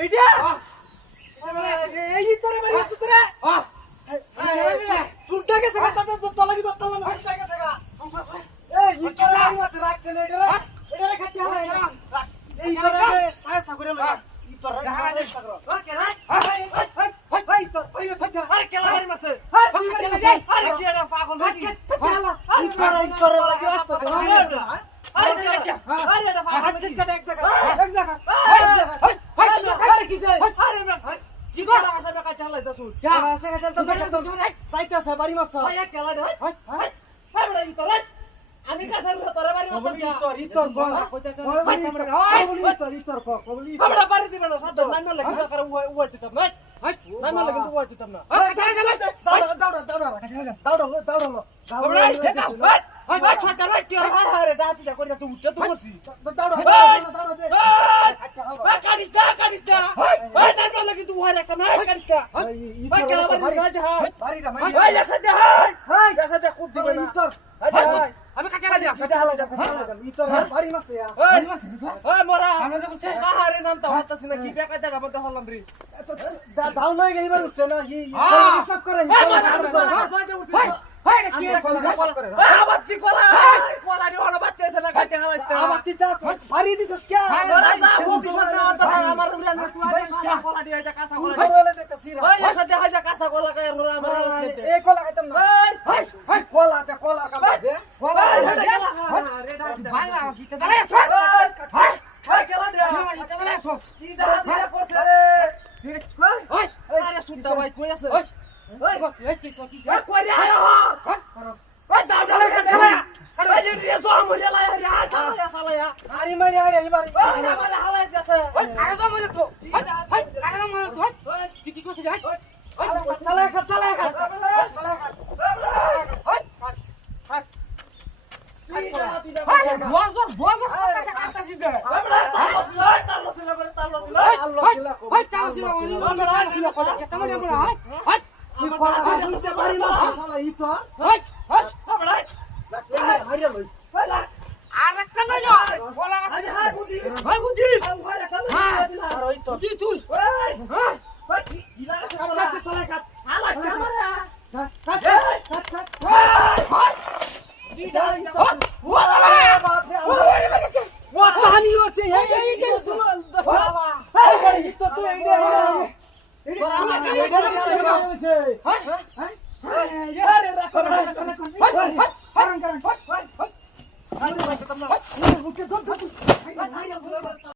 এইটা এই তোরে মারি মারছ তোরে চুলটা গেছে তো লাগি তো না হইছে গেছে গা এই ই তোরে মারি মারছ রাখতে লে এটা খাটি হালাই এই তোরে সাহস করে লই ই তোরে হালাই সাগর ওকে রাখ ভাই তো ভাই ফাটা আরে কেলা মারি মারছ আরে কি এটা পাগল নাকি ই তোরে লাগি রাস্তা আরে এটা পাগল নাকি এক জায়গা আরে কি যায় আরে কি করা আছে না কাটা হালাই দছু আছে কাটা তো তাইতাছে বাড়ি মারছ ভাই এক কেলা দে হাই বড় ই তোরে আমি কাছে তোরে বাড়ি মারছ ইতর বল ইতর কবলি আমরা বাড়ি দিবা না সাদ নাম লাগি করে উই দিতাম না নাম লাগি কিন্তু উই দিতাম না দাউড়া ছোট ভাই কি আরে ডাটিটা করিয়া তুই উঠতে তো করছিস দাউড়া দে কাটিস দা ভাই নাম লাগি তুই উই রাখতাম না কাটিস দা ভাই কেলা বাড়ি রাজা বাড়িটা মাই ভাই এসে দে হাই এসে দে খুব দিবে ইতর আমি কাকে লাগা এটা হালা দা ইতর বাড়ি মারছে ওই মোরা আমরা তো বলছে আরে নাম তো হতাছ না কি বেকা জায়গা মধ্যে হলাম রে দাও নয় গেলি বার উঠছে না সব করে কি আবাতি কোলা কোলা নি হলো বাচ্চা আছে না কাটে হালাইছে আবাতি তা মারি দিছস কে মোরা যা বুদ্ধি সত্য মত আমার উড়ান কোলা দি এটা কাঁচা কোলা বলে দেখতেছি ওই সাথে হাজা কাঁচা কোলা কায় মোরা আমার এই কোলা খাইতাম না হাই কোলা তে কোলা কাম দে কোলা ভাঙা আসিতে দাঁড়া হাই কেলা দে দাঁড়া কি দাঁড়া করতে রে আরে সুন্দর ভাই কই আছে ওই কই রে আয় ওই দাও দাও কাটে আরে এই যে তো আমলে লাই রে সালায়া আরে মারি আরে মারি আমারে হালাই যাচ্ছে ওই আরে তো মরে তো হাই আরে তো মরে তো কি কি কইছিস হাই চালা